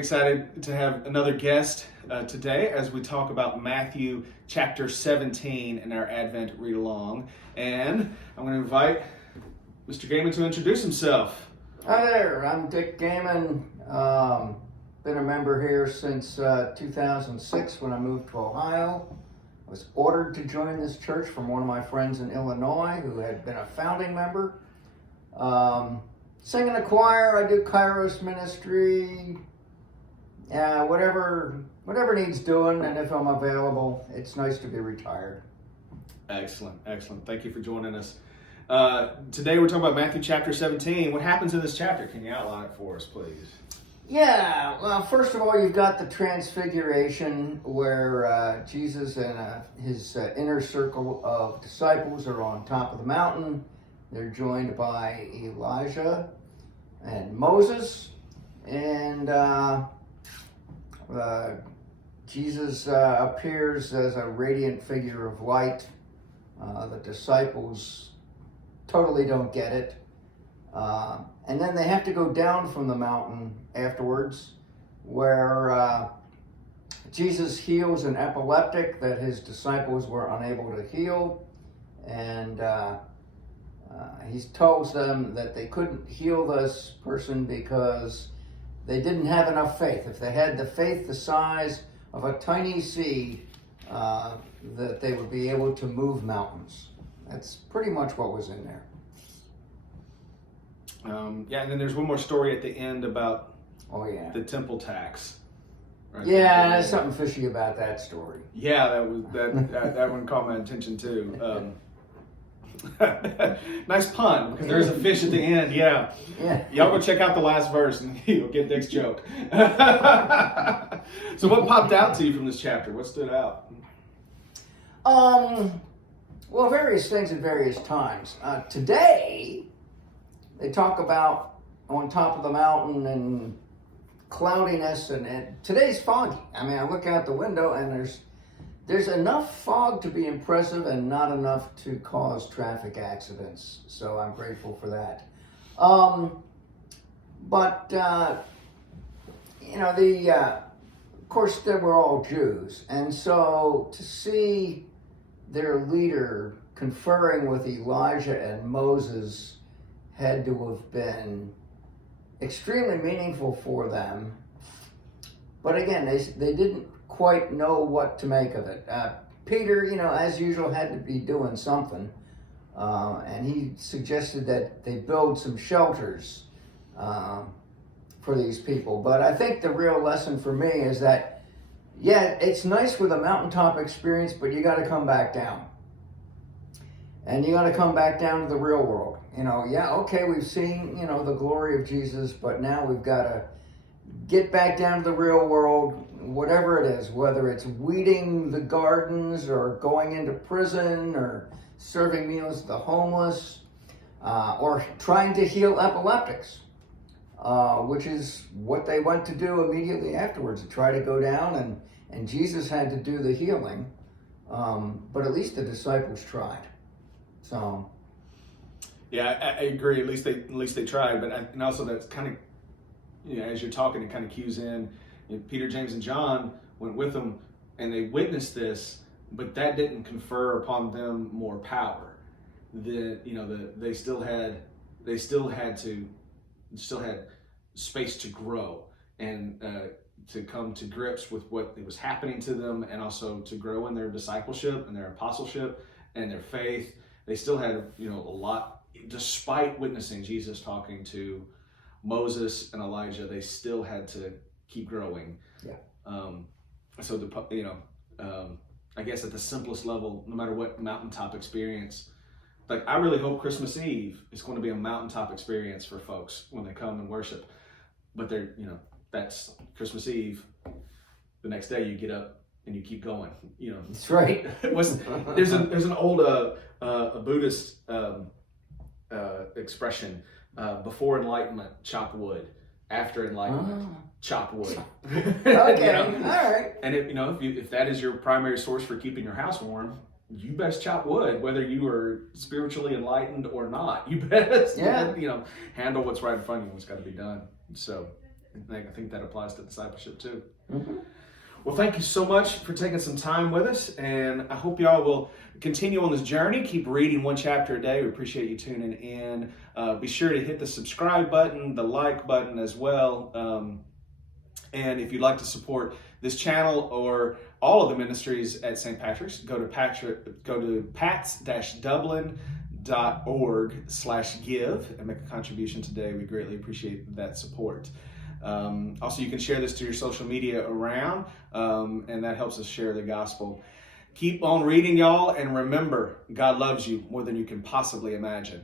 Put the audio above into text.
excited to have another guest today as we talk about Matthew chapter 17 in our Advent read-along. And I'm going to invite Mr. Gaiman to introduce himself. Hi there, I'm Dick Gaiman. Been a member here since 2006 when I moved to Ohio. I was ordered to join this church from one of my friends in Illinois who had been a founding member. Sing in the choir, I do Kairos ministry, whatever needs doing, and if I'm available, it's nice to be retired. Excellent. Thank you for joining us. Today we're talking about Matthew chapter 17. What happens in this chapter? Can you outline it for us, please? Yeah, well, first of all, you've got the transfiguration where Jesus and his inner circle of disciples are on top of the mountain. They're joined by Elijah and Moses, and Jesus appears as a radiant figure of light. The disciples totally don't get it. And then they have to go down from the mountain afterwards, where Jesus heals an epileptic that his disciples were unable to heal, and he tells them that they couldn't heal this person because they didn't have enough faith. If they had the faith the size of a tiny seed, that they would be able to move mountains. That's pretty much what was in there. And then there's one more story at the end about the temple tax. Right? Yeah, there's something fishy about that story. Yeah, that one caught my attention too. Nice pun, because there's a fish at the end. Yeah. Y'all go check out the last verse and you'll get Dick's joke. So what popped out to you from this chapter? What stood out? Well, various things at various times. Today, they talk about on top of the mountain and cloudiness, and today's foggy. I mean, I look out the window and there's enough fog to be impressive and not enough to cause traffic accidents. So I'm grateful for that. Of course, they were all Jews, and so to see their leader conferring with Elijah and Moses had to have been extremely meaningful for them. But again, they didn't quite know what to make of it. Peter, as usual, had to be doing something. And he suggested that they build some shelters for these people. But I think the real lesson for me is that, it's nice with a mountaintop experience, but you got to come back down. And you got to come back down to the real world. We've seen, the glory of Jesus, but now we've got to get back down to the real world, whatever it is, whether it's weeding the gardens or going into prison or serving meals to the homeless, or trying to heal epileptics, which is what they went to do immediately afterwards, to try to go down, and Jesus had to do the healing, but at least the disciples tried. So. Yeah, I agree. At least they tried, and also that's kind of, as you're talking, it kind of cues in. Peter, James, and John went with them, and they witnessed this, but that didn't confer upon them more power. They still had space to grow and to come to grips with what was happening to them, and also to grow in their discipleship and their apostleship and their faith. They still had a lot. Despite witnessing Jesus talking to Moses and Elijah, they still had to keep growing. Yeah. I guess at the simplest level, no matter what mountaintop experience, like I really hope Christmas Eve is going to be a mountaintop experience for folks when they come and worship. But that's Christmas Eve. The next day you get up and you keep going. That's right. There's an old a Buddhist expression: before enlightenment, chop wood. After enlightenment, chop wood. Okay, all right. And if that is your primary source for keeping your house warm, you best chop wood, whether you are spiritually enlightened or not. You best, handle what's right in front of you, what's got to be done. So, I think that applies to discipleship too. Mm-hmm. Well, thank you so much for taking some time with us, and I hope y'all will continue on this journey. Keep reading one chapter a day. We appreciate you tuning in. Be sure to hit the subscribe button, the like button as well. And if you'd like to support this channel or all of the ministries at St. Patrick's, go to pats-dublin.org/give and make a contribution today. We greatly appreciate that support. Also, you can share this to your social media around, and that helps us share the gospel. Keep on reading, y'all, and remember, God loves you more than you can possibly imagine.